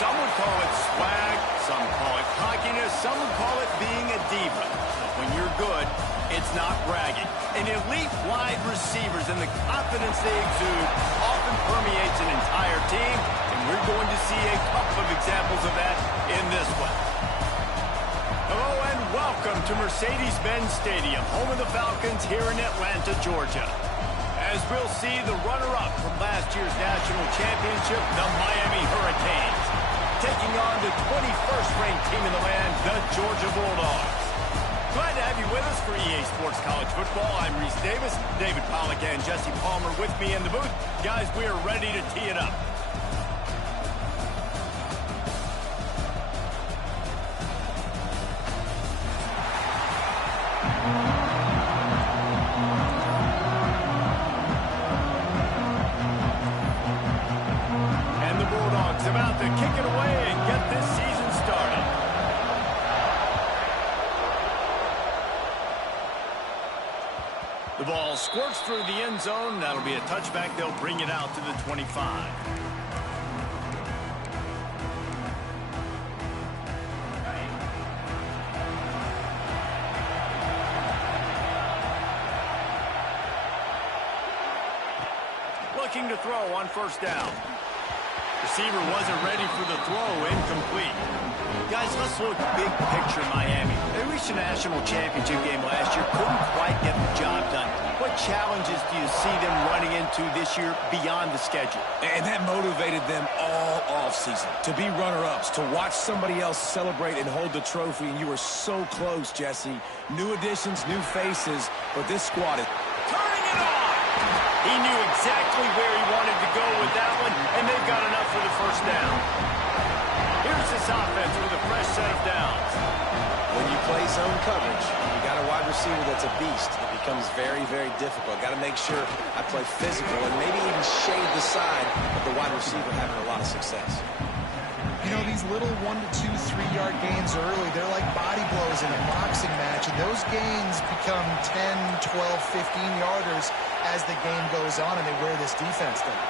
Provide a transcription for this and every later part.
Some would call it swag, some call it cockiness, some would call it being a diva. But when you're good, it's not bragging. And elite wide receivers and the confidence they exude often permeates an entire team, and we're going to see a couple of examples of that in this one. Hello and welcome to Mercedes-Benz Stadium, home of the Falcons here in Atlanta, Georgia. As we'll see, the runner-up from last year's national championship, the Miami Hurricanes, taking on the 21st ranked team in the land, the Georgia Bulldogs. Glad to have you with us for EA Sports College Football. I'm Reese Davis, David Pollack and Jesse Palmer with me in the booth. Guys, we are ready to tee it up. And the Bulldogs about to kick it away and get this season started. The ball squirts through the end zone. That'll be a touchback. They'll bring it out to the 25. Looking to throw on first down. Receiver wasn't ready for the throw, incomplete. Guys, let's look big picture Miami. They reached a national championship game last year, couldn't quite get the job done. What challenges do you see them running into this year beyond the schedule? And that motivated them all offseason. To be runner-ups, to watch somebody else celebrate and hold the trophy, and you were so close, Jesse. New additions, new faces, but this squad is turning it on! He knew exactly where he wanted to go with that one, and they've got enough for the first down. Here's this offense with a fresh set of downs. When you play zone coverage, you got a wide receiver that's a beast. It becomes very, very difficult. Got to make sure I play physical and maybe even shade the side of the wide receiver having a lot of success. You know, these little 1 to 2, 3-yard gains early, they're like body blows in a boxing match, and those gains become 10, 12, 15-yarders as the game goes on, and they wear this defense down.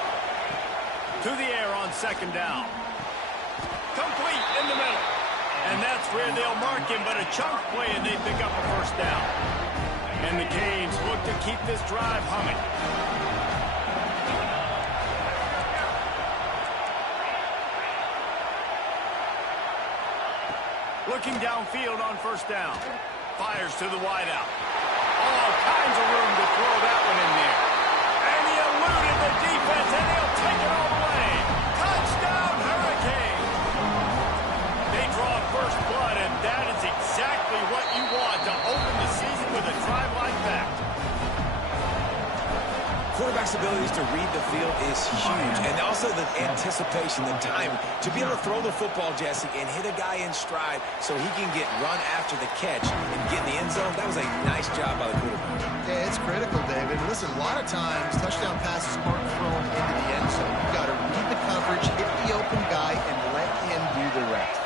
To the air on second down. Complete in the middle. And that's where they'll mark him, but a chunk play, and they pick up a first down. And the Canes look to keep this drive humming. Looking downfield on first down. Fires to the wideout. All kinds of room to throw that one in there. And he eluded the defense, and he'll take it all the way. Touchdown, Hurricane! They draw first blood, and that is exactly what you want to open the season with a drive like that. quarterback's abilities to read the field is huge, and also the anticipation, the time to be able to throw the football, Jesse, and hit a guy in stride so he can get run after the catch and get in the end zone. That was a nice job by the quarterback. Yeah, it's critical, David. Listen, a lot of times touchdown passes aren't thrown into the end zone. You've got to read the coverage, hit the open guy, and let him do the rest.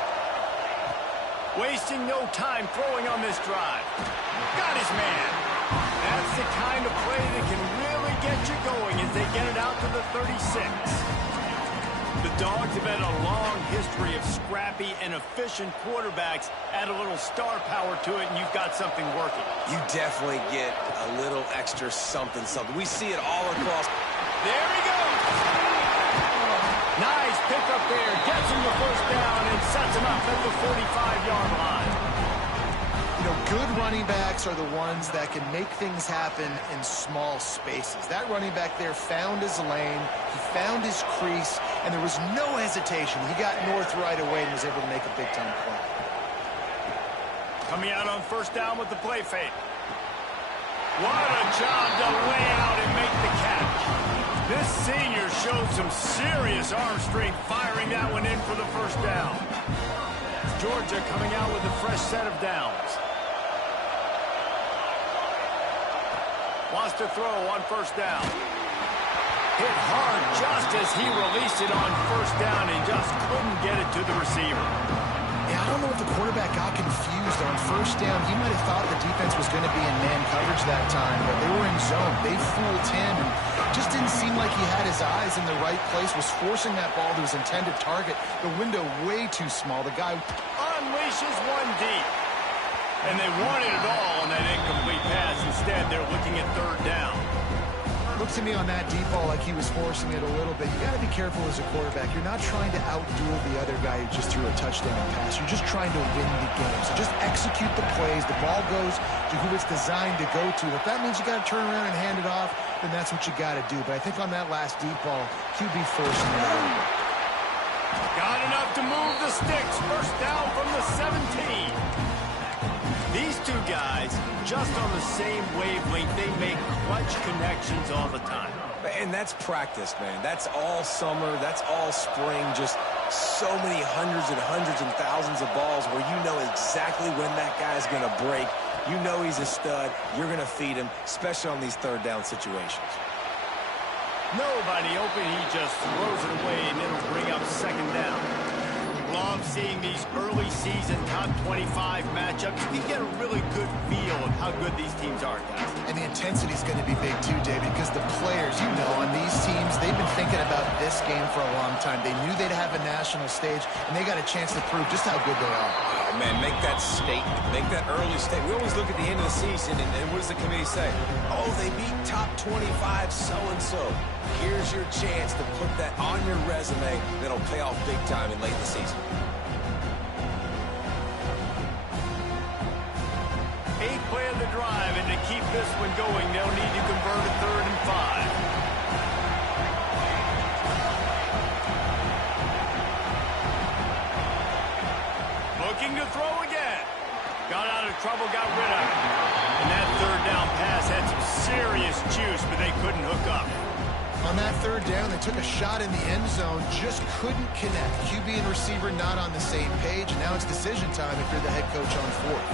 Wasting no time throwing on this drive. Got his man. That's the kind of play that can really get you going as they get it out to the 36. The Dogs have had a long history of scrappy and efficient quarterbacks. Add a little star power to it, and you've got something working. You definitely get a little extra something. We see it all across. There he goes. Nice pickup there. Gets him the first down and sets him up at the 45-yard line. You know, good running backs are the ones that can make things happen in small spaces. That running back there found his lane, he found his crease, and there was no hesitation. He got north right away and was able to make a big-time play. Coming out on first down with the play fake. What a job to lay out and make the catch. This senior showed some serious arm strength firing that one in for the first down. Georgia coming out with a fresh set of downs. Wants to throw on first down. Hit hard just as he released it on first down and just couldn't get it to the receiver. Yeah, I don't know if the quarterback got confused on first down. He might have thought the defense was going to be in man coverage that time, but they were in zone. They fooled him and just didn't seem like he had his eyes in the right place, was forcing that ball to his intended target. The window way too small. The guy unleashes one deep. And they wanted it all on that incomplete pass. Instead, they're looking at third down. Looked to me on that deep ball like he was forcing it a little bit. You got to be careful as a quarterback. You're not trying to outduel the other guy who just threw a touchdown pass. You're just trying to win the game. So just execute the plays. The ball goes to who it's designed to go to. If that means you got to turn around and hand it off, then that's what you got to do. But I think on that last deep ball, QB forcing it a little bit. Got enough to move the sticks. First down from the 17. These two guys, just on the same wavelength, they make clutch connections all the time. And that's practice, man. That's all summer. That's all spring. Just so many hundreds and thousands of balls where you know exactly when that guy's going to break. You know he's a stud. You're going to feed him, especially on these third down situations. Nobody open. He just throws it away, and it'll bring up second down. Love seeing these early season top 25 matchups. You can get a really good feel of how good these teams are, guys. And the intensity is going to be big too, David, because the players, you know, on these teams, they've been thinking about this game for a long time. They knew they'd have a national stage, and they got a chance to prove just how good they are. Oh, man, make that statement. Make that early statement. We always look at the end of the season, and what does the committee say? Oh, they beat top 25 so-and-so. Here's your chance to put that on your resume that'll pay off big time in late in the season. Eighth play of the drive, and to keep this one going, they'll need to convert a 3rd and 5. Looking to throw again. Got out of trouble, got rid of it. And that 3rd down pass had some serious juice, but they couldn't hook up. On that 3rd down, they took a shot in the end zone, just couldn't connect. QB and receiver not on the same page, and now it's decision time if you're the head coach on 4th.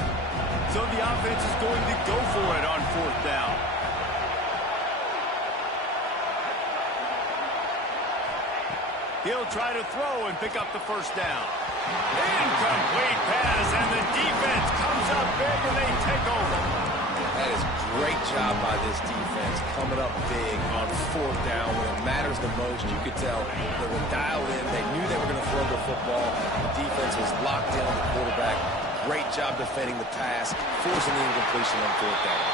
So the offense is going to go for it on 4th down. He'll try to throw and pick up the 1st down. Incomplete pass, and the defense comes up big, and they take over. That is great job by this defense, coming up big on 4th down when it matters the most. You could tell they were dialed in. They knew they were going to throw the football. The defense was locked in on the quarterback. Great job defending the pass, forcing the incompletion on 4th down.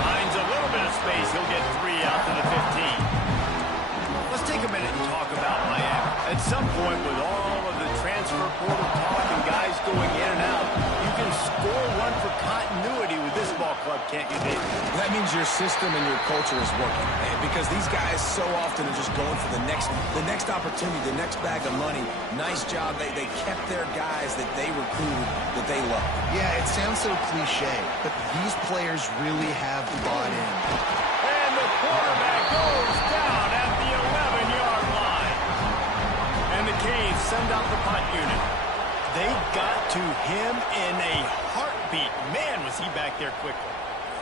Finds a little bit of space. He'll get 3 out to the 15. Let's take a minute and talk about Miami. At some point, with all of the transfer portal talk and guys going in and out, you can score one for continuity with this ball club, can't you, David? That means your system and your culture is working, because these guys so often are just going for the next opportunity, the next bag of money. Nice job. They kept their guys that they recruited, that they love. Yeah, it sounds so cliche, but these players really have bought in. And the quarterback goes down at the 11-yard line. And the Canes send out the punt unit. They got to him in a heartbeat. Man, was he back there quickly.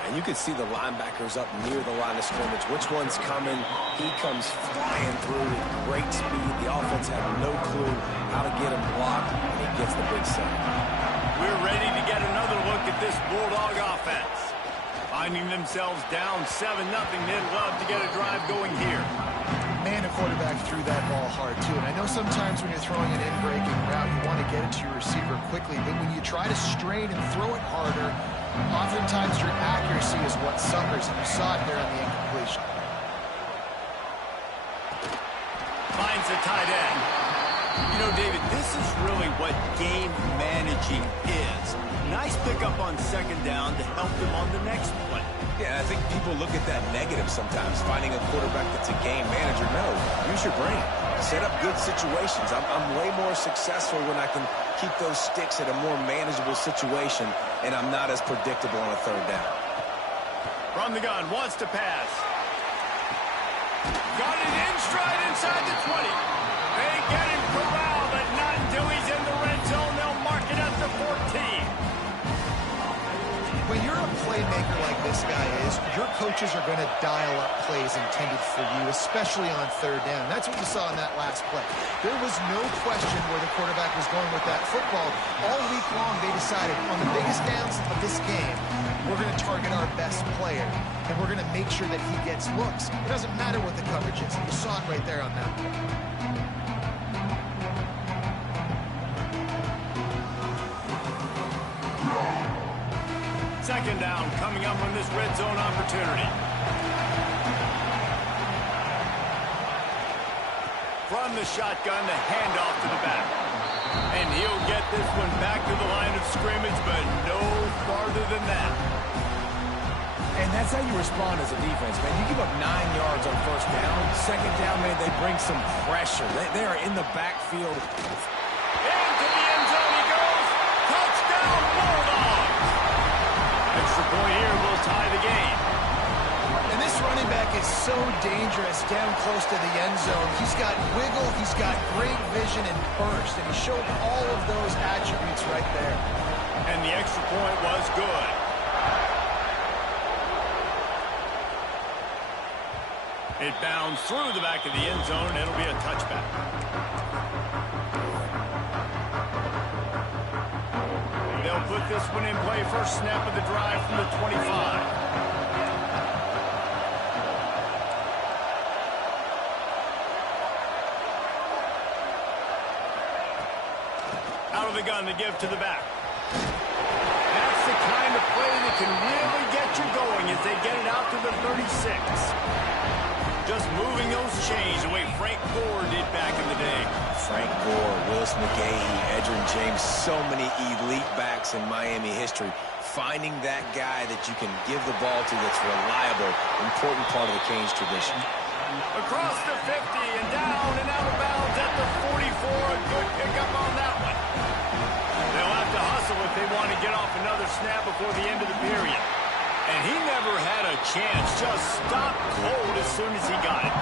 And you can see the linebackers up near the line of scrimmage. Which one's coming? He comes flying through with great speed. The offense had no clue how to get him blocked, and he gets the big sack. We're ready to get another look at this Bulldog offense. Finding themselves down 7-0, they'd love to get a drive going here. Man, a quarterback threw that ball hard, too. And I know sometimes when you're throwing an in-breaking route, you want to get it to your receiver quickly. But when you try to strain and throw it harder, oftentimes your accuracy is what suffers. And you saw it there on the incompletion. Finds the tight end. You know, David, this is really what game managing is. Nice pickup on 2nd down to help them on the next play. Yeah, I think people look at that negative sometimes, finding a quarterback that's a game manager. No, use your brain. Set up good situations. I'm way more successful when I can keep those sticks at a more manageable situation, and I'm not as predictable on a 3rd down. From the gun, wants to pass. Got it in stride inside the 20. They get him corralled, but not until he's in the red zone. They'll mark it at the 14. When you're a playmaker like this guy is, your coaches are going to dial up plays intended for you, especially on third down. That's what you saw in that last play. There was no question where the quarterback was going with that football. All week long, they decided on the biggest downs of this game, we're going to target our best player, and we're going to make sure that he gets looks. It doesn't matter what the coverage is. You saw it right there on that play. Second down coming up on this red zone opportunity. From the shotgun, the handoff to the back. And he'll get this one back to the line of scrimmage, but no farther than that. And that's how you respond as a defense, man. You give up 9 yards on first down. Second down, man, they bring some pressure. They are in the backfield. Into the end zone he goes. Touchdown, Bulldogs. Extra point here will tie the game. And this running back is so dangerous down close to the end zone. He's got wiggle, he's got great vision and burst, and he showed all of those attributes right there. And the extra point was good. It bounds through the back of the end zone, and it'll be a touchback. They'll put this one in play. First snap of the drive from the 25. Out of the gun to give to the back. That's the kind of play that can really get you going as they get it out to the 36. Just moving those chains the way Frank Gore did back in the day. Frank Gore, Willis McGahee, Edgerrin James, so many elite backs in Miami history. Finding that guy that you can give the ball to that's reliable, important part of the Canes tradition. Across the 50 and down and out of bounds at the 44. A good pickup on that one. They'll have to hustle if they want to get off another snap before the end of the period. And he never had a chance, just stopped cold as soon as he got it.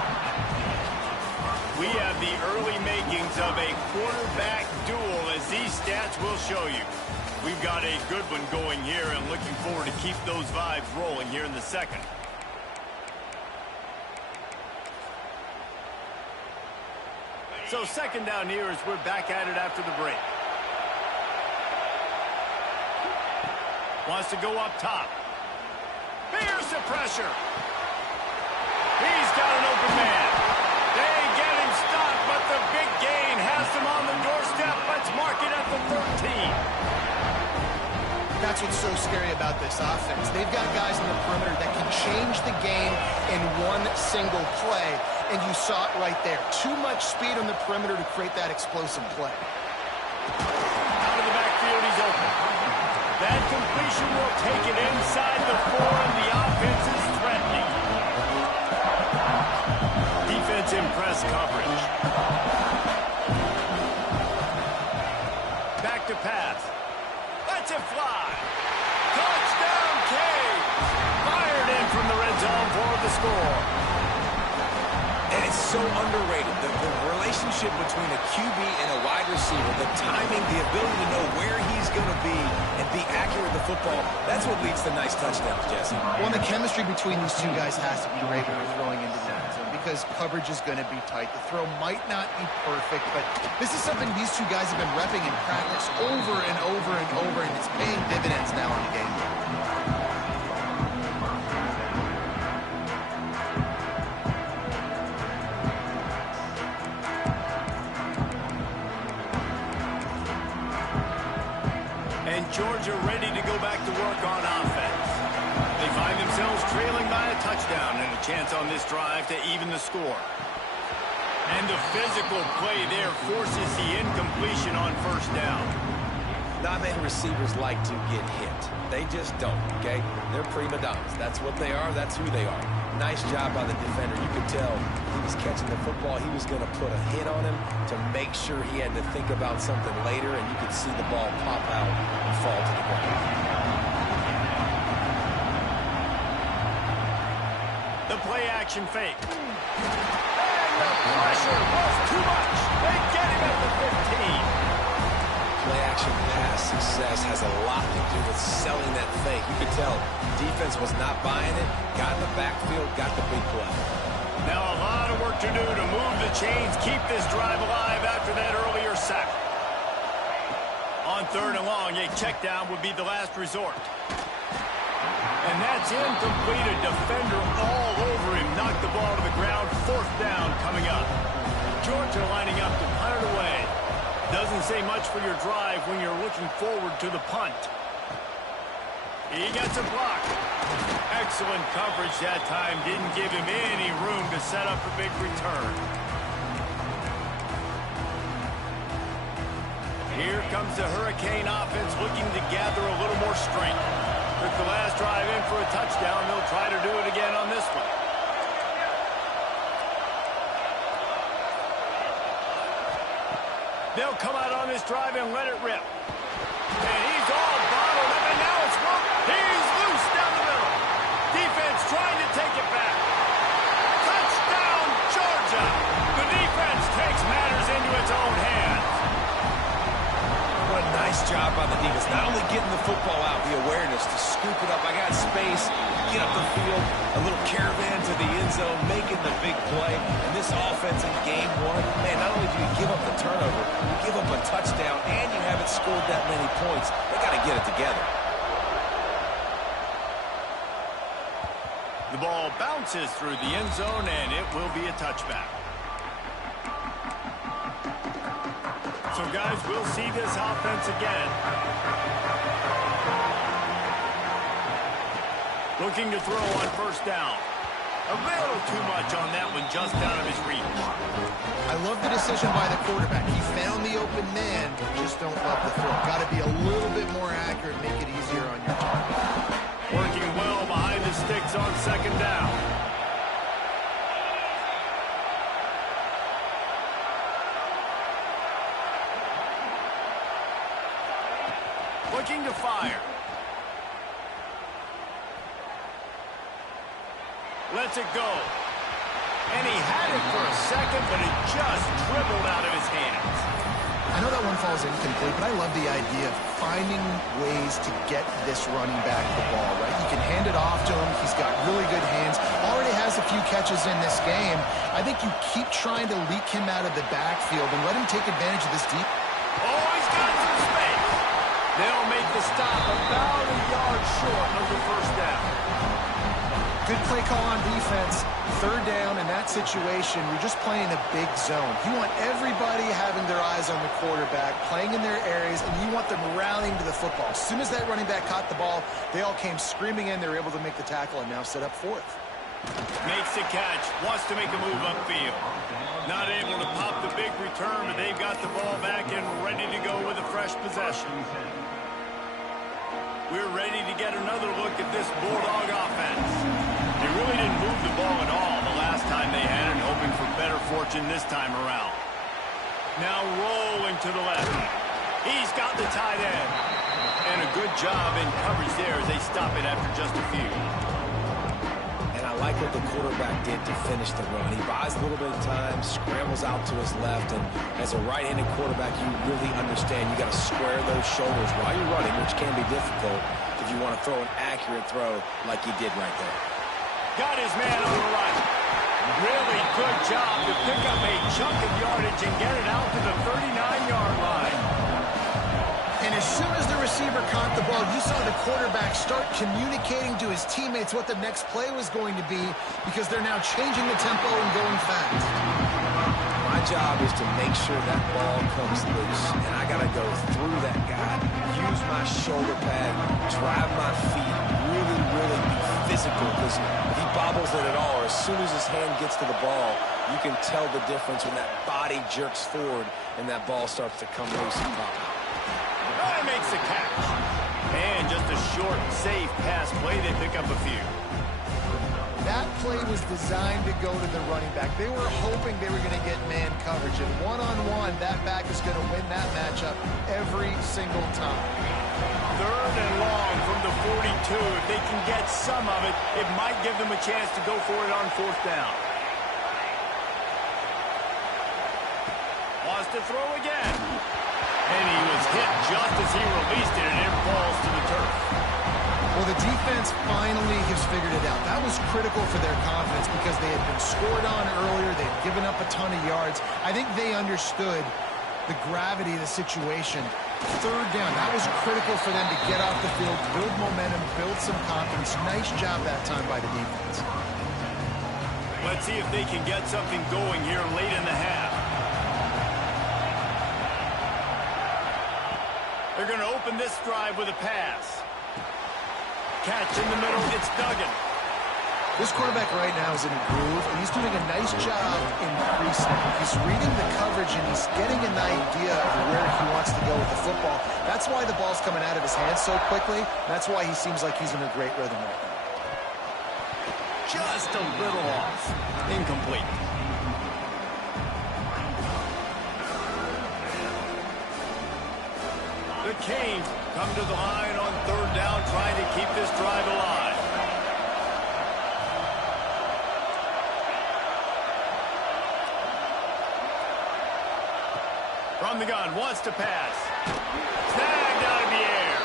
We have the early makings of a quarterback duel, as these stats will show you. We've got a good one going here, and looking forward to keep those vibes rolling here in the second. So second down here as we're back at it after the break. Wants to go up top. Here's the pressure. He's got an open man. They get him stopped, but the big gain has them on the doorstep. Let's mark it at the 13. That's what's so scary about this offense. They've got guys in the perimeter that can change the game in one single play, and you saw it right there. Too much speed on the perimeter to create that explosive play. Out of the backfield, he's open. That completion will take it inside the 4, and the offense is threatening. Defense in press coverage. Back to pass. Lets it fly. Touchdown, Canes. Fired in from the red zone for the score. And it's so underrated. The relationship between a QB and a wide receiver, the timing, the ability to know where he's going to be and be accurate with the football, that's what leads to nice touchdowns, Jesse. Well, the chemistry between these two guys has to be great when you're throwing into the end zone because coverage is going to be tight. The throw might not be perfect, but this is something these two guys have been repping in practice over and over and over, and it's paying dividends now in the game. Georgia ready to go back to work on offense. They find themselves trailing by a touchdown and a chance on this drive to even the score. And the physical play there forces the incompletion on first down. Not many receivers like to get hit. They just don't, okay? They're prima donnas. That's what they are. That's who they are. Nice job by the defender. You could tell he was catching the football. He was going to put a hit on him to make sure he had to think about something later, and you could see the ball pop out and fall to the ground. The play action fake. And the pressure was too much. They get him at the 15. Play action pass success has a lot to do with selling that fake. You could tell defense was not buying it, got in the backfield, got the big play. Now a lot of work to do to move the chains, keep this drive alive after that earlier sack. On 3rd and long, a check down would be the last resort. And that's incomplete. A defender all over him. Knocked the ball to the ground. 4th down coming up. Georgia lining up to punt it away. Doesn't say much for your drive when you're looking forward to the punt. He gets a block. Excellent coverage that time. Didn't give him any room to set up a big return. Here comes the Hurricane offense looking to gather a little more strength. Took the last drive in for a touchdown. They'll try to do it again on this one. They'll come out on this drive and let it rip. And he's all bottled up, and now it's work. He's loose down the middle. Defense trying to take it back. Touchdown, Georgia. The defense takes matters into its own hands. What a nice job by the defense. Not only getting the football out, the awareness to scoop it up. I got space, get up the field, a little caravan to the end zone, making the big play. And this offense in game 1, man, not only do you give up the turnover, you give up a touchdown, and you haven't scored that many points. They got to get it together. The ball bounces through the end zone, and it will be a touchback. So, guys, we'll see this offense again. Looking to throw on 1st down. A little too much on that one, just out of his reach. I love the decision by the quarterback. He found the open man, just don't love the throw. Got to be a little bit more accurate, make it easier on your target. Working well behind the sticks on 2nd down. Looking to fire. Lets it go. And he had it for a second, but it just dribbled out of his hands. I know that one falls incomplete, but I love the idea of finding ways to get this running back the ball, right? You can hand it off to him. He's got really good hands. Already has a few catches in this game. I think you keep trying to leak him out of the backfield and let him take advantage of this deep. Oh, he's got some space. They'll make the stop about a yard short of the 1st down. Good play call on defense. 3rd down in that situation, you're just playing a big zone. You want everybody having their eyes on the quarterback, playing in their areas, and you want them rallying to the football. As soon as that running back caught the ball, they all came screaming in. They were able to make the tackle and now set up 4th. Makes the catch. Wants to make a move upfield. Not able to pop the big return, but they've got the ball back and ready to go with a fresh possession. We're ready to get another look at this Bulldog offense. They really didn't move the ball at all the last time they had it, hoping for better fortune this time around. Now rolling to the left. He's got the tight end. And a good job in coverage there as they stop it after just a few. And I like what the quarterback did to finish the run. He buys a little bit of time, scrambles out to his left, and as a right-handed quarterback, you really understand you got to square those shoulders while you're running, which can be difficult if you want to throw an accurate throw like he did right there. Got his man on the right. Really good job to pick up a chunk of yardage and get it out to the 39-yard line. And as soon as the receiver caught the ball, you saw the quarterback start communicating to his teammates what the next play was going to be because they're now changing the tempo and going fast. My job is to make sure that ball comes loose, and I got to go through that guy, use my shoulder pad, drive my feet, really be physical, because if he bobbles it at all, or as soon as his hand gets to the ball, you can tell the difference when that body jerks forward and that ball starts to come loose and pop out. He makes the catch. And just a short, safe pass play. They pick up a few. That play was designed to go to the running back. They were hoping they were going to get man coverage. And one-on-one, that back is going to win that matchup every single time. 3rd and long from the 42. If they can get some of it, it might give them a chance to go for it on 4th down. Wants to throw again. And he was hit just as he released it, and it falls to the turf. Well, the defense finally has figured it out. That was critical for their confidence because they had been scored on earlier. They had given up a ton of yards. I think they understood the gravity of the situation. Third down, that was critical for them to get off the field, build momentum, build some confidence. Nice job that time by the defense. Let's see if they can get something going here late in the half. They're going to open this drive with a pass. Catch in the middle, it's Duggan. This quarterback right now is in a groove, and he's doing a nice job in pre-snap. He's reading the coverage, and he's getting an idea of where he wants to go with the football. That's why the ball's coming out of his hands so quickly. That's why he seems like he's in a great rhythm right now. Just a little off. Incomplete. The Canes come to the line on third down, trying to keep this drive alive. From the gun, wants to pass. Snagged out of the air.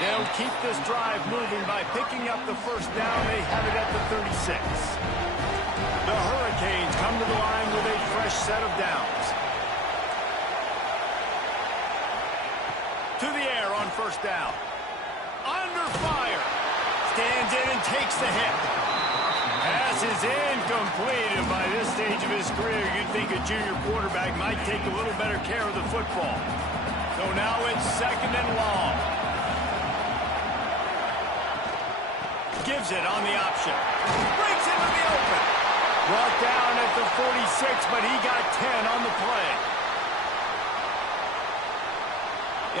They'll keep this drive moving by picking up the first down. They have it at the 36. The Hurricanes come to the line with a fresh set of downs. To the air on first down. Under fire. Stands in and takes the hit. Pass is incomplete, and by this stage of his career, you'd think a junior quarterback might take a little better care of the football. So now it's second and long. Gives it on the option. Breaks into the open. Brought down at the 46, but he got 10 on the play.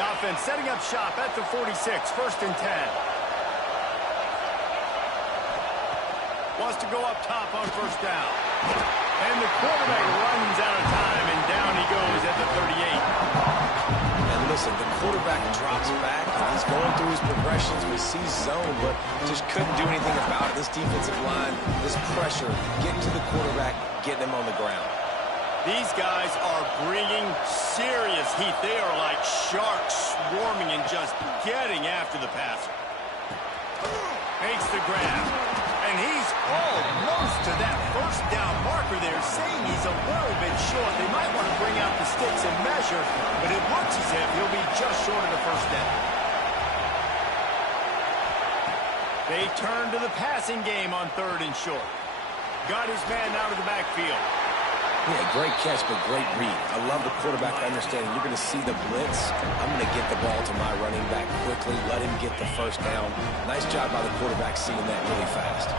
The offense setting up shop at the 46, first and 10. Wants to go up top on first down. And the quarterback runs out of time, and down he goes at the 38. And listen, the quarterback drops back. He's going through his progressions. We see zone, but just couldn't do anything about it. This defensive line, this pressure, getting to the quarterback, getting him on the ground. These guys are bringing serious heat. They are like sharks swarming and just getting after the passer. Makes the grab. And he's almost to that first down marker there, saying he's a little bit short. They might want to bring out the sticks and measure, but it looks as if he'll be just short of the first down. They turn to the passing game on third and short. Got his man out of the backfield. Yeah, great catch, but great read. I love the quarterback understanding. You're going to see the blitz. I'm going to get the ball to my running back quickly, let him get the first down. Nice job by the quarterback seeing that really fast.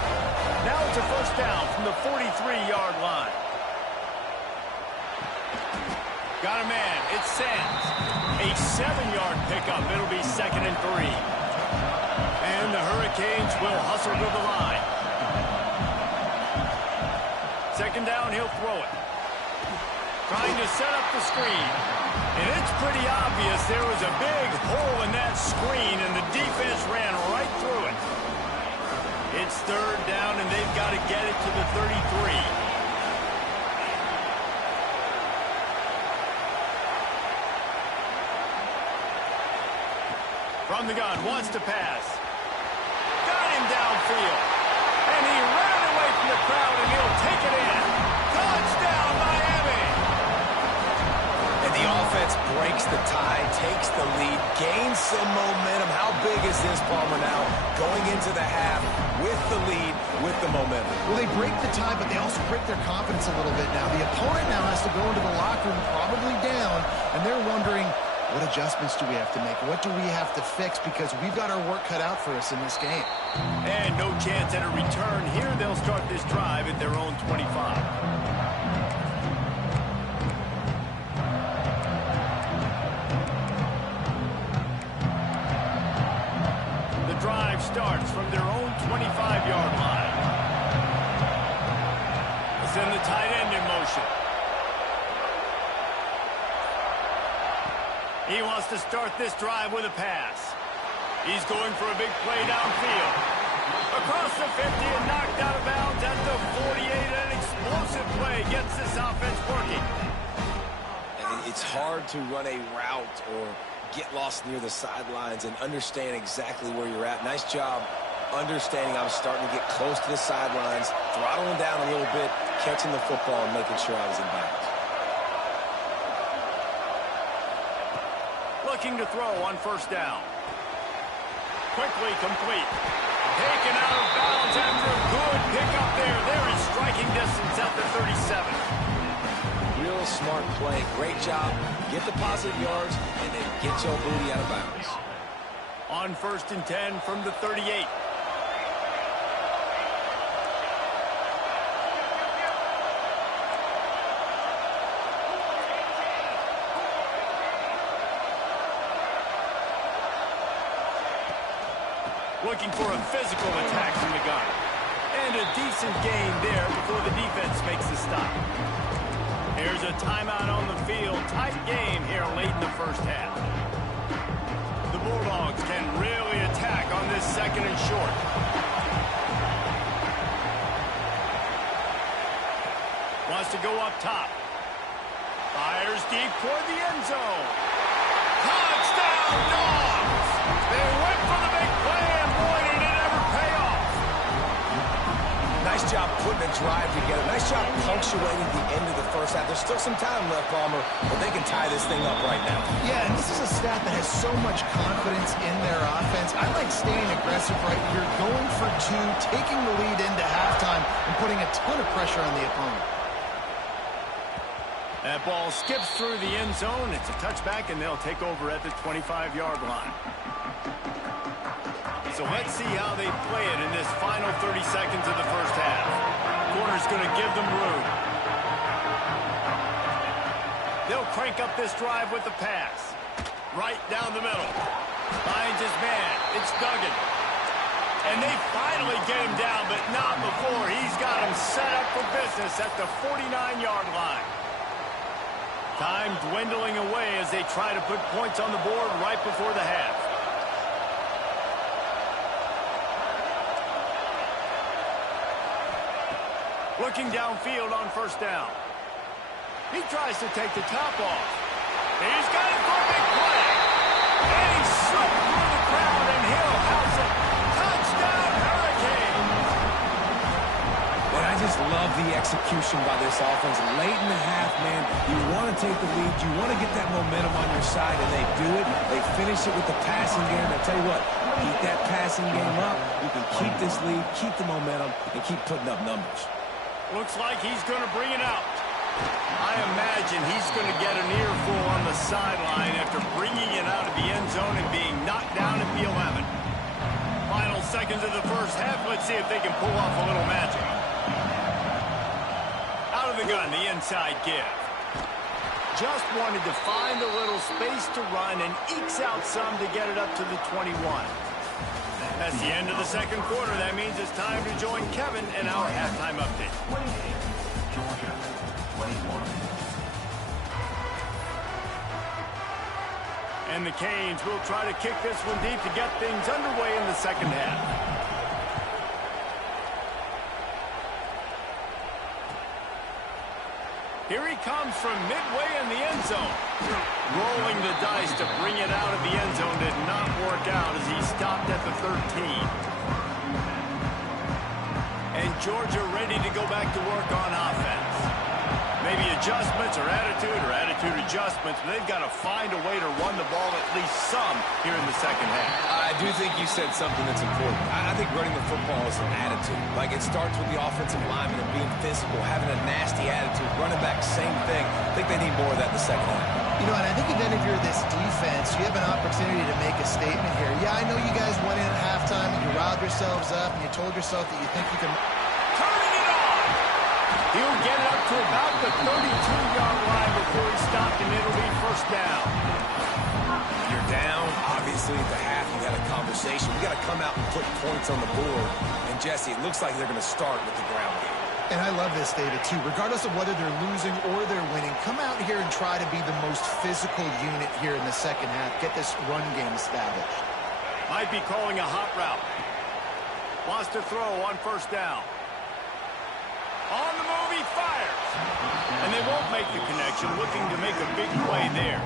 Now it's a first down from the 43-yard line. Got a man. It's Sands. A 7-yard pickup. It'll be second and 3. And the Hurricanes will hustle to the line. Second down, he'll throw it. Trying to set up the screen. And it's pretty obvious there was a big hole in that screen, and the defense ran right through it. It's third down, and they've got to get it to the 33. From the gun, wants to pass. Got him downfield. And he ran away from the crowd, and he'll take it in. Touchdown, Miami! And the offense breaks the tie, takes the lead, gains some momentum. How big is this, Palmer, now? Going into the half with the lead, with the momentum. Well, they break the tie, but they also break their confidence a little bit now. The opponent now has to go into the locker room probably down, and they're wondering, what adjustments do we have to make? What do we have to fix? Because we've got our work cut out for us in this game. And no chance at a return. Here they'll start this drive at their own 25. The drive starts from their own 25-yard line. Let's send the tight end in motion. He wants to start this drive with a pass. He's going for a big play downfield. Across the 50 and knocked out of bounds at the 48. An explosive play gets this offense working. And it's hard to run a route or get lost near the sidelines and understand exactly where you're at. Nice job understanding I was starting to get close to the sidelines, throttling down a little bit, catching the football and making sure I was in bounds. Looking to throw on first down. Quickly complete. Taken out of bounds after a good pickup there. There is striking distance at the 37. Real smart play. Great job. Get the positive yards and then get your booty out of bounds. On first and 10 from the 38. Looking for a physical attack from the gun. And a decent gain there before the defense makes the stop. Here's a timeout on the field. Tight game here late in the first half. The Bulldogs can really attack on this second and short. Wants to go up top. Fires deep toward the end zone. Touchdown, Dogs! They went for the big play, and boy, did it ever pay off. Nice job putting a drive together. Nice job punctuating the end of the first half. There's still some time left, Palmer, but they can tie this thing up right now. Yeah, and this is a staff that has so much confidence in their offense. I like staying aggressive right here, going for two, taking the lead into halftime, and putting a ton of pressure on the opponent. That ball skips through the end zone. It's a touchback, and they'll take over at the 25-yard line. So let's see how they play it in this final 30 seconds of the first half. Corner's going to give them room. They'll crank up this drive with the pass. Right down the middle. Finds his man. It's Duggan. And they finally get him down, but not before. He's got him set up for business at the 49-yard line. Time dwindling away as they try to put points on the board right before the half. Looking downfield on first down. He tries to take the top off. He's got it for a big play. And he's slipped through the crowd, and he'll house it. Touchdown, Hurricanes! And I just love the execution by this offense. Late in the half, man, you want to take the lead. You want to get that momentum on your side, and they do it. They finish it with the passing game. I tell you what, keep that passing game up. You can keep this lead, keep the momentum, and keep putting up numbers. Looks like he's going to bring it out. I imagine he's going to get an earful on the sideline after bringing it out of the end zone and being knocked down at the 11. Final seconds of the first half. Let's see if they can pull off a little magic. Out of the gun, the inside give. Just wanted to find a little space to run and ekes out some to get it up to the 21. That's the end of the second quarter. That means it's time to join Kevin in our halftime update. 28, Georgia, 21. And the Canes will try to kick this one deep to get things underway in the second half. Here he comes from midway in the end zone. Rolling the dice to bring it out of the end zone did not work out as he stopped at the 13. And Georgia ready to go back to work on offense. Maybe adjustments or attitude adjustments, but they've got to find a way to run the ball at least some here in the second half. I do think you said something that's important. I think running the football is an attitude. Like, it starts with the offensive lineman and being physical, having a nasty attitude. Running back, same thing. I think they need more of that in the second half. You know, and I think even if you're this defense, you have an opportunity to make a statement here. Yeah, I know you guys went in at halftime and you riled yourselves up and you told yourself that you think you can... Turning it on! He'll get it up to about the 32-yard line before he stopped, and it'll be first down. You're down. Obviously, at the half, you had a conversation. We got to come out and put points on the board. And, Jesse, it looks like they're going to start with the ground game. And I love this, David, too. Regardless of whether they're losing or they're winning, come out here and try to be the most physical unit here in the second half. Get this run game established. Might be calling a hot route. Wants to throw on first down. On the move, he fires. And they won't make the connection, looking to make a big play there.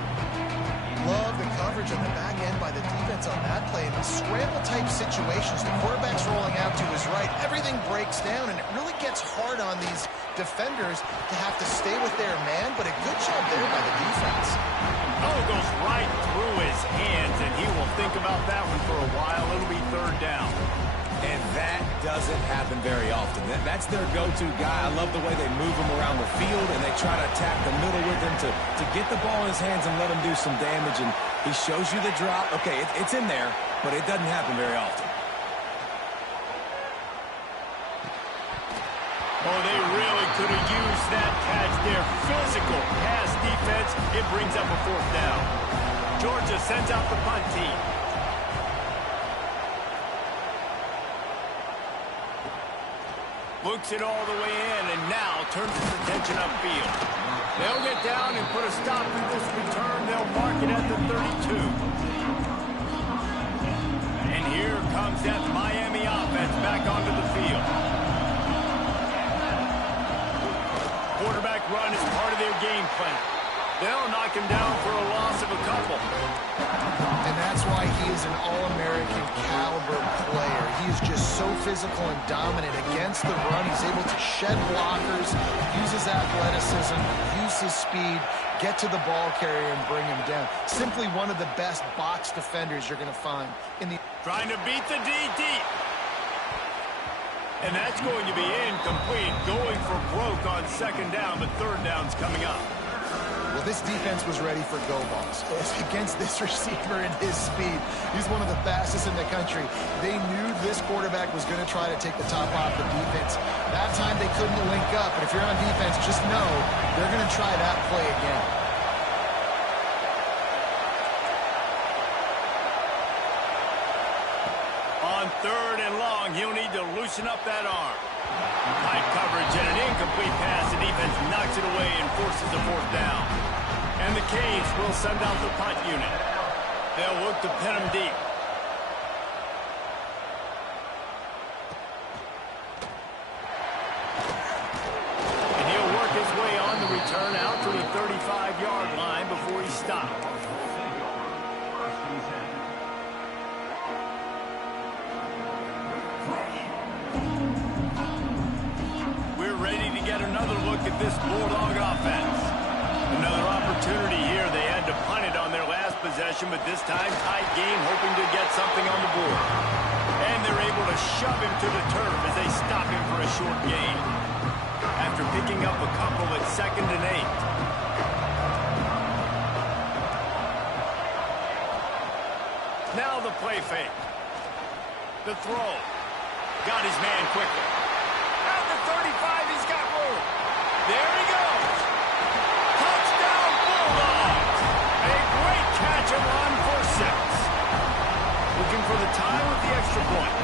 Love the coverage coverage on the back end by the defense on that play. In the scramble-type situations, the quarterback's rolling out to his right. Everything breaks down, and it really gets hard on these defenders to have to stay with their man, but a good job there by the defense. Oh, goes right through his hands, and he will think about that one for a while. It'll be third down. And that doesn't happen very often. That's their go-to guy. I love the way they move him around the field, and they try to attack the middle with him to get the ball in his hands and let him do some damage. And he shows you the drop. Okay, it's in there, but it doesn't happen very often. Oh, they really could have used that catch there. Physical pass defense. It brings up a fourth down. Georgia sends out the punt team. Looks it all the way in, and now turns his attention upfield. They'll get down and put a stop to this return. They'll mark it at the 32. And here comes that Miami offense back onto the field. Quarterback run is part of their game plan. They'll knock him down for a loss of a couple. And that's why he is an All-American caliber player. He is just so physical and dominant against the run. He's able to shed blockers, use his athleticism, use his speed, get to the ball carrier and bring him down. Simply one of the best box defenders you're going to find in the... Trying to beat the D deep. And that's going to be incomplete. Going for broke on second down, but third down's coming up. Well, this defense was ready for go balls. Against this receiver and his speed, he's one of the fastest in the country. They knew this quarterback was going to try to take the top off the defense. That time they couldn't link up, but if you're on defense, just know they're going to try that play again. On third and long, he'll need to loosen up that arm. Tight coverage and an incomplete pass. The defense knocks it away and forces a fourth down. And the Canes will send out the punt unit. They'll look to pin him deep. And he'll work his way on the return out to the 35-yard line before he stops. Another look at this Bulldog offense. Another opportunity here. They had to punt it on their last possession, but this time tight game, hoping to get something on the board. And they're able to shove him to the turf as they stop him for a short gain. After picking up a couple at 2nd and 8. Now the play fake. The throw. Got his man quickly. At the 35, he's got room. There he goes. Touchdown, Bulldogs. A great catch and run for 6. Looking for the time of the extra point.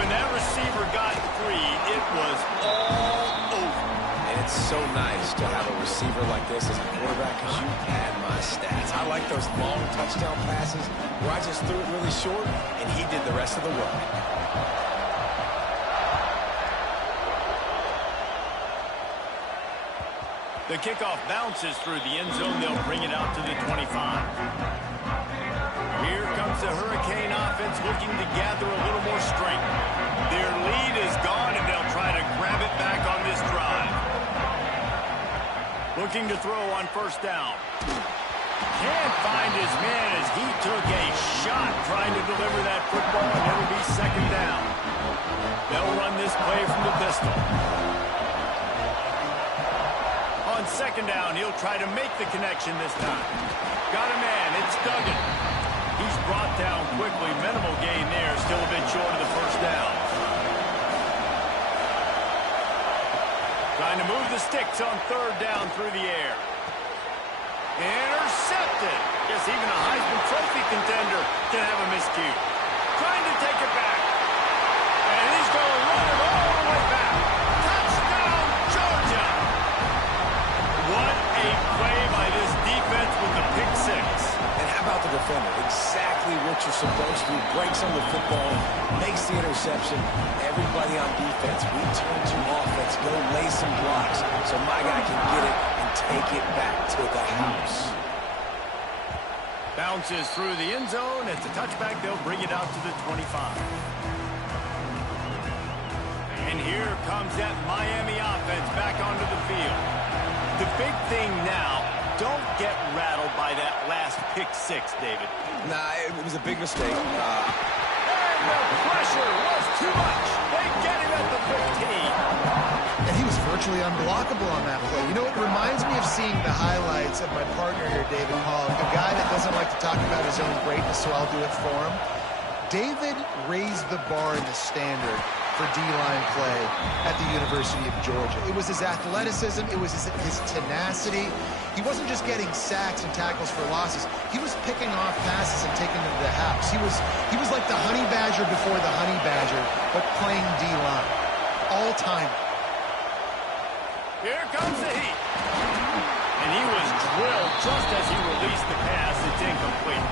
When that receiver got 3, it was all over. And it's so nice to have a receiver like this as a quarterback because you pad my stats. I like those long touchdown passes where I just threw it really short and he did the rest of the work. The kickoff bounces through the end zone. They'll bring it out to the 25. Here comes the Hurricane offense looking to gather a little more strength. Their lead is gone, and they'll try to grab it back on this drive. Looking to throw on first down. Can't find his man as he took a shot trying to deliver that football, and it'll be second down. They'll run this play from the pistol. On second down, he'll try to make the connection this time. Got a man, it's Duggan. He's brought down quickly. Minimal gain there, still a bit short of the first down. Trying to move the sticks on third down through the air. Intercepted. Guess even a Heisman Trophy contender can have a miscue. Trying to take it back. And he's going to run it all the way back. Touchdown, Georgia. What a play by this defense with the pick 6. And how about the defender? Exactly what you're supposed to do. Breaks on the football, makes the interception. Everybody on defense, we turn to offense. Go lay some blocks so my guy can get it and take it back to the house. Bounces through the end zone. It's a touchback. They'll bring it out to the 25. And here comes that Miami offense back onto the field. The big thing now, don't get rattled by that last pick six, David. Nah, it was a big mistake. And the pressure was too much. They get him at the 15. And he was virtually unblockable on that play. You know, it reminds me of seeing the highlights of my partner here, David Hall, a guy that doesn't like to talk about his own greatness, so I'll do it for him. David raised the bar in the standard for D-line play at the University of Georgia. It was his athleticism. It was his tenacity. He wasn't just getting sacks and tackles for losses. He was picking off passes and taking them to the house. He was like the honey badger before the honey badger, but playing D-line. All time. Here comes the heat. And he was drilled just as he released the pass. It's incomplete.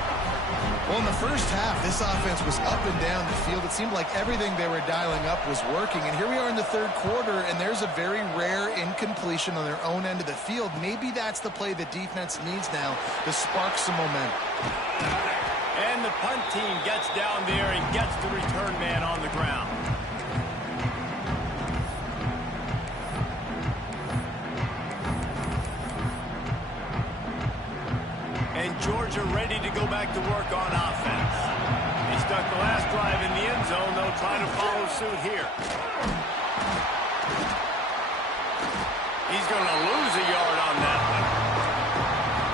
Well, in the first half, this offense was up and down the field. It seemed like everything they were dialing up was working. And here we are in the third quarter, and there's a very rare incompletion on their own end of the field. Maybe that's the play the defense needs now to spark some momentum. And the punt team gets down there and gets the return man on the ground. And Georgia ready to go back to work on offense. They stuck the last drive in the end zone. They'll try to follow suit here. He's going to lose a yard on that one.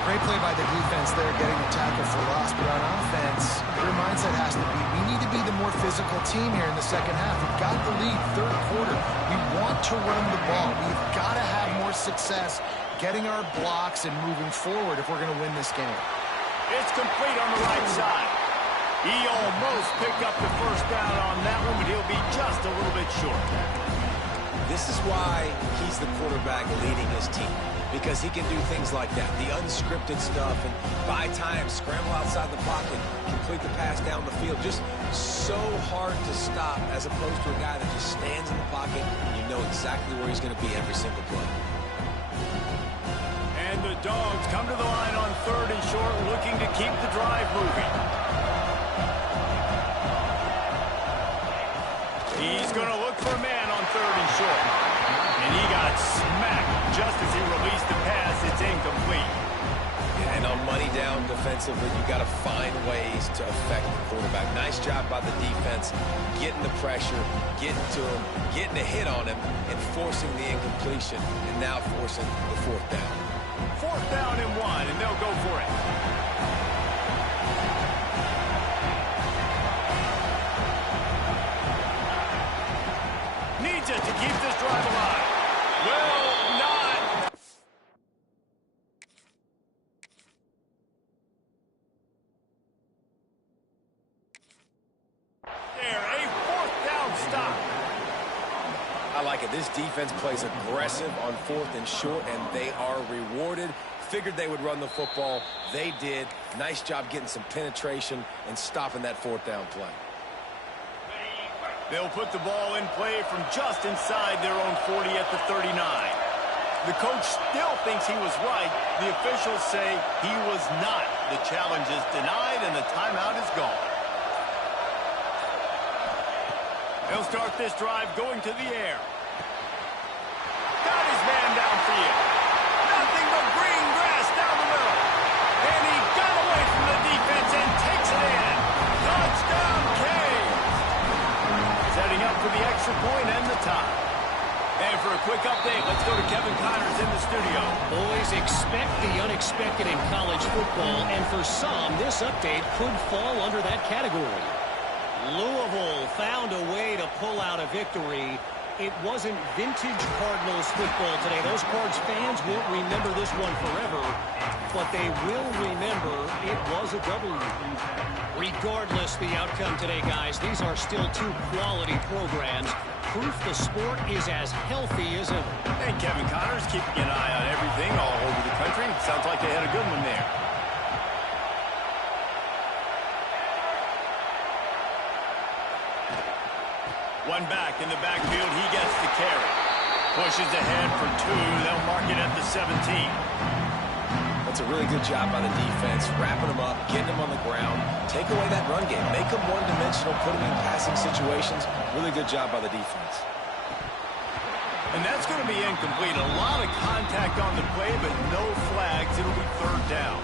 Great play by the defense there, getting the tackle for loss. But on offense, their mindset has to be, we need to be the more physical team here in the second half. We've got the lead, third quarter. We want to run the ball. We've got to have more success getting our blocks and moving forward if we're going to win this game. It's complete on the right side. He almost picked up the first down on that one, but he'll be just a little bit short. This is why he's the quarterback leading his team, because he can do things like that, the unscripted stuff, and buy time, scramble outside the pocket, complete the pass down the field. Just so hard to stop as opposed to a guy that just stands in the pocket and you know exactly where he's going to be every single play. And the Dogs come to the line on third and short, looking to keep the drive moving. He's going to look for a man on third and short. And he got smacked just as he released the pass. It's incomplete. Yeah, and on money down defensively, you got to find ways to affect the quarterback. Nice job by the defense, getting the pressure, getting to him, getting a hit on him, and forcing the incompletion, and now forcing the fourth down. Fourth down and one, and they'll go for it. Needs it to keep this drive alive. Will not. There, a fourth down stop. I like it. This defense plays aggressive on fourth and short, and they are rewarded. Figured they would run the football. They did. Nice job getting some penetration and stopping that fourth down play. They'll put the ball in play from just inside their own 40 at the 39. The coach still thinks he was right. The officials say he was not. The challenge is denied, and the timeout is gone. He'll start this drive going to the air. Got his man downfield. Nothing but green grass down the middle. And he got away from the defense and takes it in. Touchdown, Canes. Setting up for the extra point and the tie. And for a quick update, let's go to Kevin Connors in the studio. Boys, expect the unexpected in college football, and for some, this update could fall under that category. Louisville found a way to pull out a victory. It wasn't vintage Cardinals football today. Those Cards fans won't remember this one forever, but they will remember it was a W. Regardless the outcome today, guys, these are still two quality programs. Proof the sport is as healthy as ever. And Kevin Connors keeping an eye on everything all over the country. Sounds like they had a good one there. One back in the backfield. He gets the carry. Pushes ahead for two. They'll mark it at the 17. Well, That's a really good job by the defense, wrapping them up, getting them on the ground, take away that run game, make them one-dimensional, put them in passing situations. Really good job by the defense. And that's going to be incomplete. A lot of contact on the play, but no flags. It'll be third down.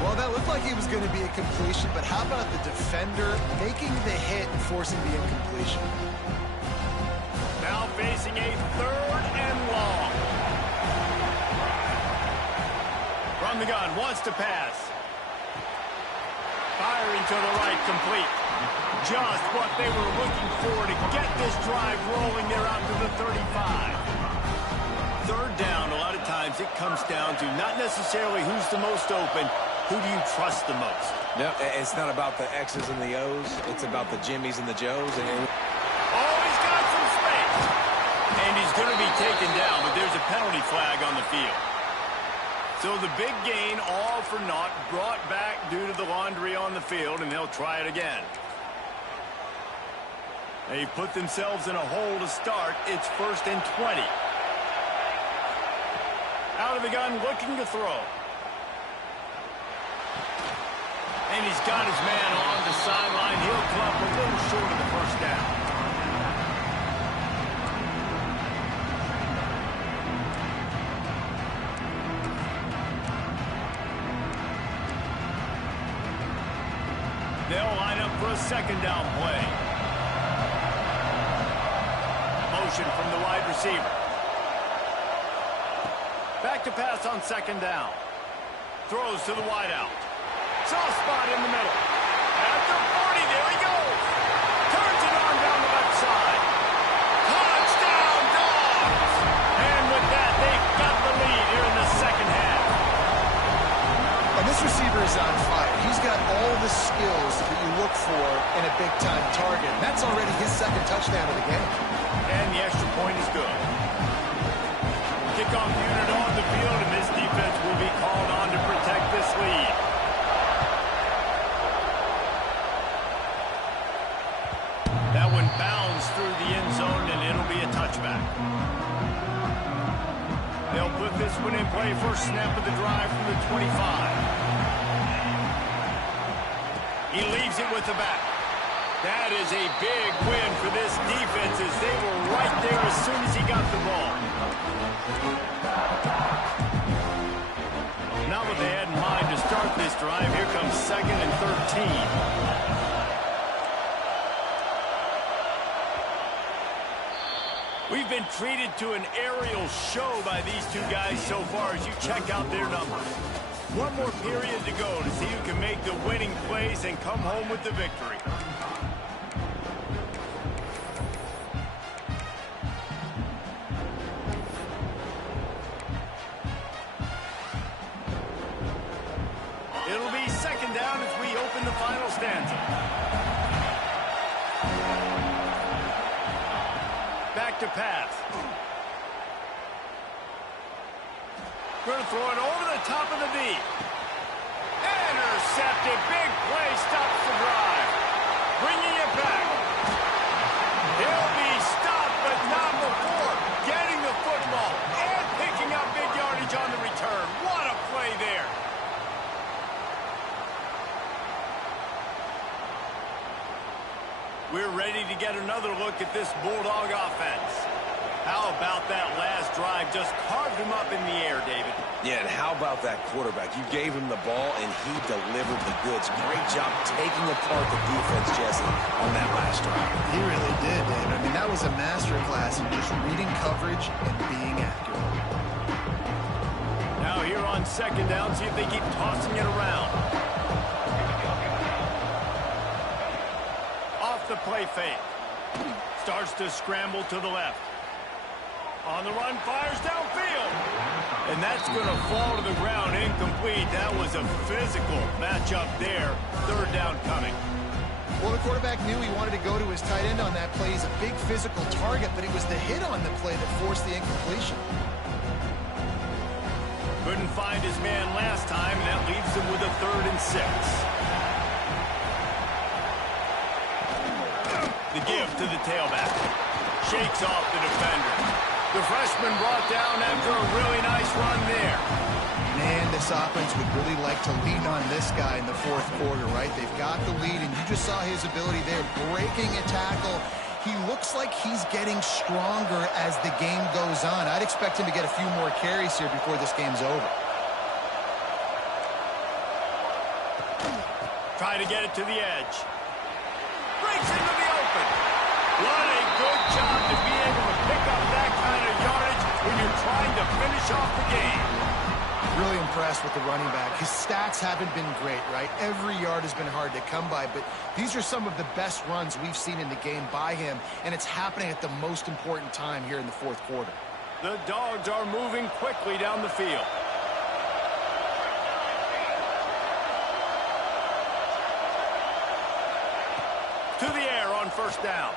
Well, that looked like it was going to be a completion, but how about the defender making the hit and forcing the incompletion? Now facing a third and long. From the gun, wants to pass. Firing to the right, complete. Just what they were looking for to get this drive rolling there out to the 35. Third down, a lot of times it comes down to not necessarily who's the most open, who do you trust the most? No, it's not about the X's and the O's. It's about the Jimmies and the Joes. Oh, he's got some space. And he's going to be taken down, but there's a penalty flag on the field. So the big gain, all for naught, brought back due to the laundry on the field, and they'll try it again. They put themselves in a hole to start. It's 1st and 20. Out of the gun, looking to throw. And he's got his man on the sideline. He'll come up a little short of the first down. They'll line up for a second down play. Motion from the wide receiver. Back to pass on second down. Throws to the wideout. Soft spot in the middle. At the 40, there he goes. Turns it on down the left side. Touchdown, Dogs! And with that, they've got the lead here in the second half. And this receiver is on fire. He's got all the skills that you look for in a big-time target. That's already his second touchdown of the game. And the extra point is good. Kickoff unit on the field, and this defense will be called on to protect this lead. That one bounds through the end zone, and it'll be a touchback. They'll put this one in play. First snap of the drive from the 25. He leaves it with the back. That is a big win for this defense as they were right there as soon as he got the ball. Not what they had in mind to start this drive. Here comes 2nd and 13. We've been treated to an aerial show by these two guys so far as you check out their numbers. One more period to go to see who can make the winning plays and come home with the victory. It'll be second down as we open the final stanza. Back to pass. Going to throw it over the top of the deep. Intercepted. Big play stops the drive. Bringing it back. He'll be stopped, but not before getting the football and picking up big yardage on the return. What a play there. We're ready to get another look at this Bulldog offense. How about that last drive? Just carved him up in the air, David. Yeah, and how about that quarterback? You gave him the ball, and he delivered the goods. Great job taking apart the defense, Jesse, on that last drive. He really did, David. I mean, that was a masterclass in just reading coverage and being accurate. Now here on second down, see if they keep tossing it around. Off the play fake. Starts to scramble to the left. On the run, fires downfield. And that's going to fall to the ground, incomplete. That was a physical matchup there. Third down coming. Well, the quarterback knew he wanted to go to his tight end on that play. He's a big physical target, but it was the hit on the play that forced the incompletion. Couldn't find his man last time, and that leaves him with a 3rd and 6. The give to the tailback. Shakes off the defender. The freshman brought down after a really nice run there. Man, this offense would really like to lean on this guy in the fourth quarter, right? They've got the lead, and you just saw his ability there, breaking a tackle. He looks like he's getting stronger as the game goes on. I'd expect him to get a few more carries here before this game's over. Try to get it to the edge. Breaks into the open. What a good job to be able to pick up that kind of yardage when you're trying to finish off the game. Really impressed with the running back. His stats haven't been great, right? Every yard has been hard to come by, but these are some of the best runs we've seen in the game by him, and it's happening at the most important time here in the fourth quarter. The Dogs are moving quickly down the field. To the air on first down.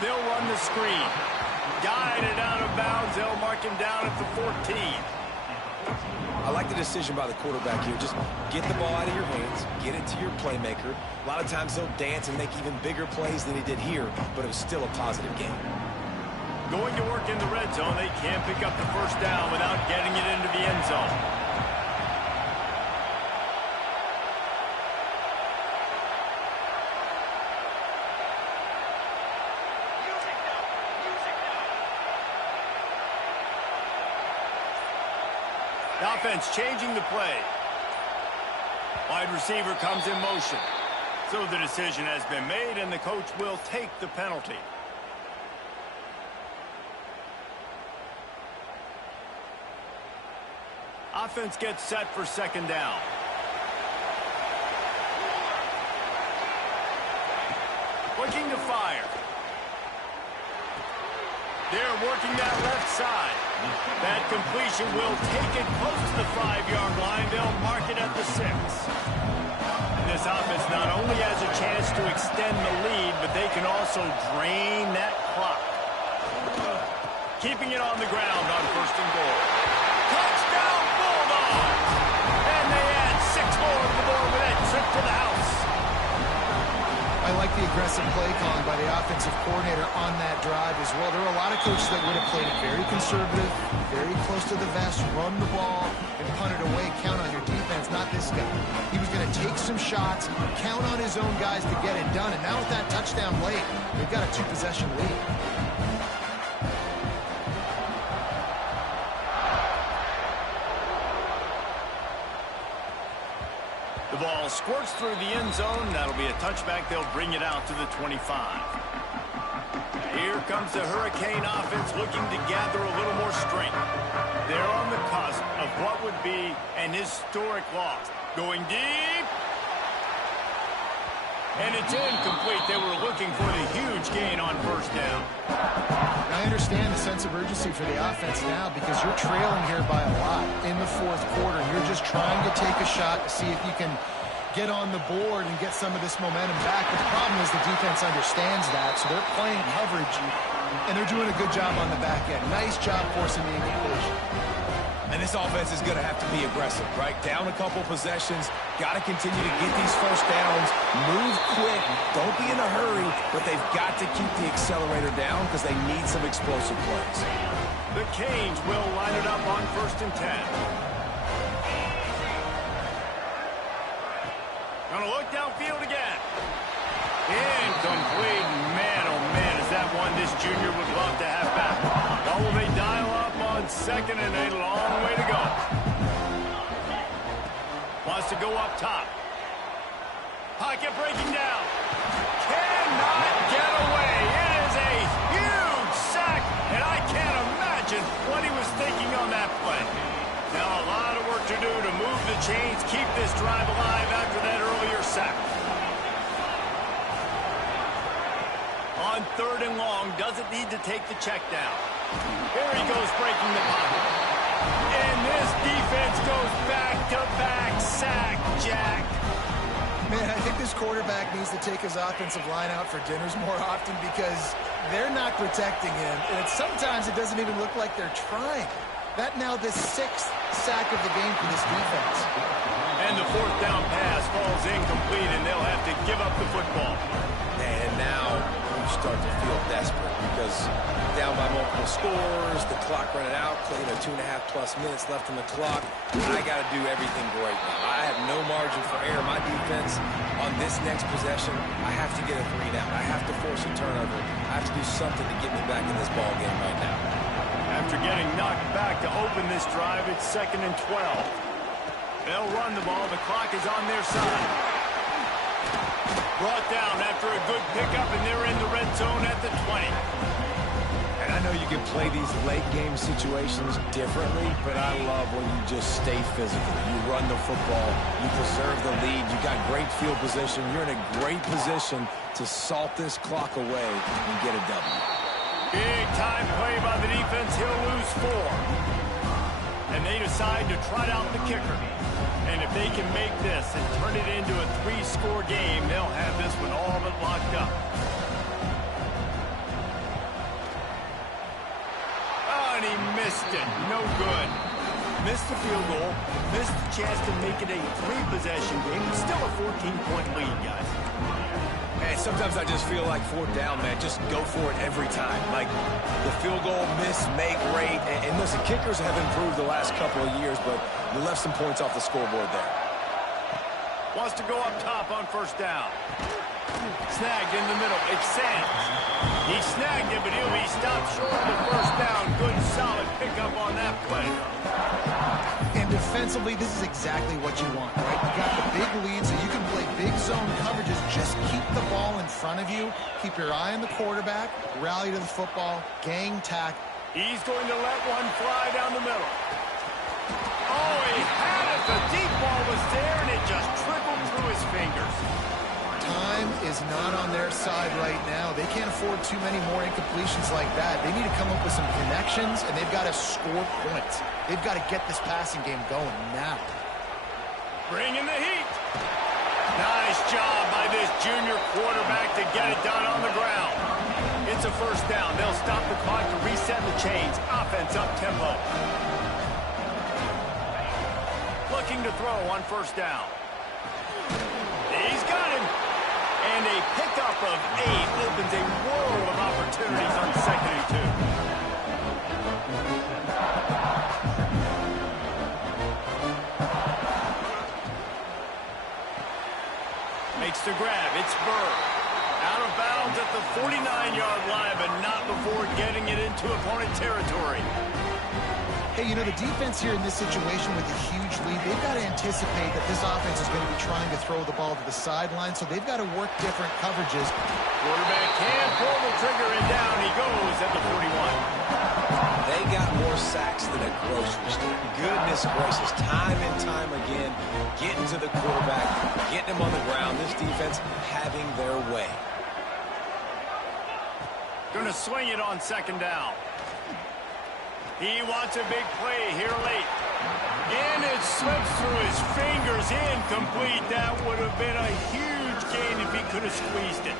They'll run the screen. Guided out of bounds. They'll mark him down at the 14. I like the decision by the quarterback here. Just get the ball out of your hands, get it to your playmaker. A lot of times they'll dance and make even bigger plays than he did here, but it was still a positive game. Going to work in the red zone. They can't pick up the first down without getting it into the end zone. Offense changing the play. Wide receiver comes in motion. So the decision has been made, and the coach will take the penalty. Offense gets set for second down. Looking to fire. They're working that left side. That completion will take it close to the 5-yard line. They'll mark it at the 6. And this offense not only has a chance to extend the lead, but they can also drain that clock. Keeping it on the ground on first and goal. Touchdown Bulldogs! And they add 6 more to the board with that trip to the house. I like the aggressive play calling by the offensive coordinator on that drive as well. There are a lot of coaches that would have played it very conservative, very close to the vest, run the ball, and punt it away, count on your defense, not this guy. He was going to take some shots, count on his own guys to get it done, and now with that touchdown late, they've got a 2-possession lead. The ball squirts through the end zone. That'll be a touchback. They'll bring it out to the 25. Here comes the Hurricane offense looking to gather a little more strength. They're on the cusp of what would be an historic loss. Going deep. And it's incomplete. They were looking for the huge gain on first down. I understand the sense of urgency for the offense now because you're trailing here by a lot in the fourth quarter. And you're just trying to take a shot to see if you can get on the board and get some of this momentum back. But the problem is the defense understands that, so they're playing coverage, and they're doing a good job on the back end. Nice job forcing the incompletion. And this offense is going to have to be aggressive, right? Down a couple possessions, got to continue to get these first downs, move quick, don't be in a hurry, but they've got to keep the accelerator down because they need some explosive plays. The Canes will line it up on first and 10. Gonna look downfield again. Incomplete. Man, oh man, is that one this junior would love to have back. Now will they dial up on second and a long way to go. Wants to go up top. Pocket breaking down. Cannot get away. It is a huge sack, and I can't imagine what he was thinking on that play. Now a lot of work to do to move the chains, keep this drive alive after that earlier sack. On third and long, doesn't need to take the check down. Here he goes breaking the pocket. And this defense goes back-to-back sack, Jack. Man, I think this quarterback needs to take his offensive line out for dinners more often because they're not protecting him. And sometimes it doesn't even look like they're trying. That now the 6th sack of the game for this defense. And the fourth down pass falls incomplete, and they'll have to give up the football. And now you start to feel desperate because down by multiple scores, the clock running out, 2.5+ minutes left on the clock. I got to do everything great now. I have no margin for error. My defense on this next possession, I have to get a 3 down. I have to force a turnover. I have to do something to get me back in this ball game right now. After getting knocked back to open this drive, it's 2nd and 12. They'll run the ball. The clock is on their side. Brought down after a good pickup, and they're in the red zone at the 20. And I know you can play these late game situations differently, but I love when you just stay physical. You run the football, you preserve the lead, you got great field position, you're in a great position to salt this clock away and get a W. Big time play by the defense. He'll lose 4. And they decide to trot out the kicker. And if they can make this and turn it into a 3-score game, they'll have this one all but locked up. Oh, and he missed it. No good. Missed the field goal. Missed the chance to make it a 3-possession game. It's still a 14-point lead, guys. And sometimes I just feel like 4th down, man. Just go for it every time. Like the field goal, miss, make rate. And listen, kickers have improved the last couple of years, but you left some points off the scoreboard there. Wants to go up top on 1st down. Snagged in the middle. It's Sands. He snagged it, but he'll be stopped short of the 1st down. Good, solid pickup on that play. And defensively, this is exactly what you want, right? You got the big lead, so you can play big zone coverages. Just keep the ball in front of you. Keep your eye on the quarterback. Rally to the football. Gang tackle. He's going to let one fly down the middle. Oh, he had it. The deep ball was there, and it just trickled through his fingers. Time is not on their side right now. They can't afford too many more incompletions like that. They need to come up with some connections, and they've got to score points. They've got to get this passing game going now. Bring in the heat. Nice job by this junior quarterback to get it done on the ground. It's a 1st down. They'll stop the clock to reset the chains. Offense up tempo. Looking to throw on 1st down. He's got him. And a pickup of 8 opens a world of opportunities on 2nd and 2. Makes the grab. It's Burr. Out of bounds at the 49-yard line, but not before getting it into opponent territory. Hey, you know, the defense here in this situation with a huge lead, they've got to anticipate that this offense is going to be trying to throw the ball to the sideline, so they've got to work different coverages. Quarterback can pull the trigger, and down he goes at the 41. They got more sacks than a grocery store. Goodness gracious, time and time again, getting to the quarterback, getting him on the ground. This defense having their way. Going to swing it on 2nd down. He wants a big play here late. And it slips through his fingers. Incomplete. That would have been a huge gain if he could have squeezed it.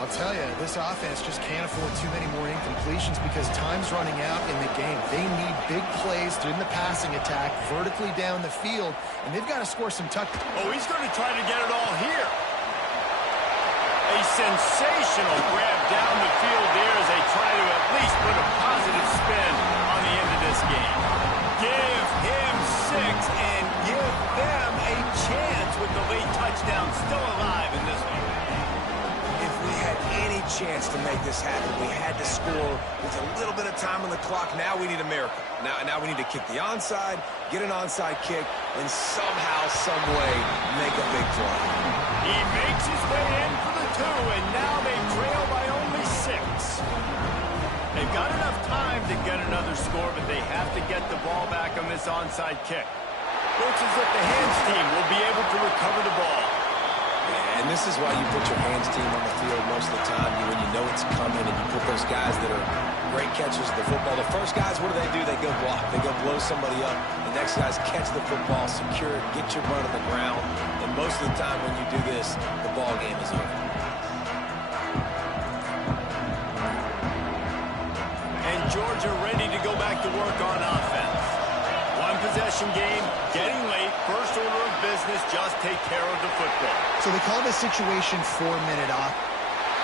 I'll tell you, this offense just can't afford too many more incompletions because time's running out in the game. They need big plays in the passing attack, vertically down the field, and they've got to score some touchdowns. Oh, he's going to try to get it all here. A sensational grab down the field there as they try to at least put a positive spin on the end of this game. Give him 6 and give them a chance with the late touchdown still alive in this one. If we had any chance to make this happen, we had to score with a little bit of time on the clock. Now we need a miracle. Now we need to kick the onside, get an onside kick, and somehow, some way, make a big play. He makes his way in for the 2, and now they trail by only 6. They've got enough time to get another score, but they have to get the ball back on this onside kick. Looks as if the hands team will be able to recover the ball. Yeah, and this is why you put your hands team on the field most of the time when you know it's coming, and you put those guys that are great catchers of the football. The first guys, what do? They go block. They go blow somebody up. The next guys catch the football, secure it, get your butt on the ground. And most of the time when you do this, the ball game is over. And Georgia ready to go back to work on offense. One possession game, getting late, first order of business, just take care of the football. So they call this situation 4-minute off.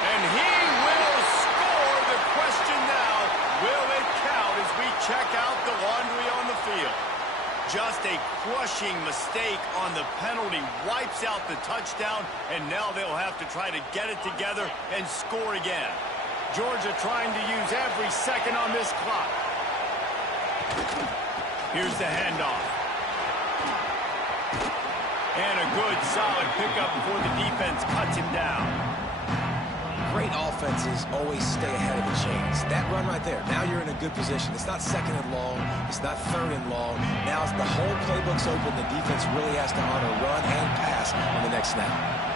And he will question now, will it count as we check out the laundry on the field? Just a crushing mistake on the penalty wipes out the touchdown, and now they'll have to try to get it together and score again. Georgia trying to use every second on this clock. Here's the handoff. And a good, solid pickup before the defense cuts him down. Great offenses always stay ahead of the chains. That run right there, now you're in a good position. It's not second and long. It's not third and long. Now it's the whole playbook's open. The defense really has to honor run and pass on the next snap.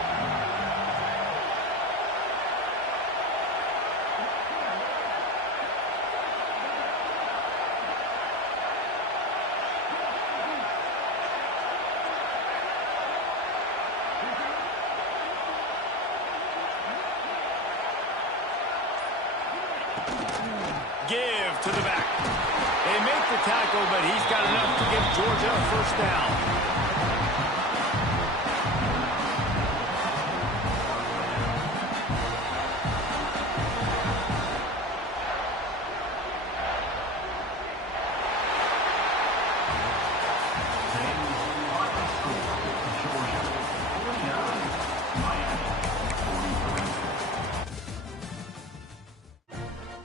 Give to the back. They make the tackle, but he's got enough to give Georgia a first down. Today's final score, Georgia 49, Miami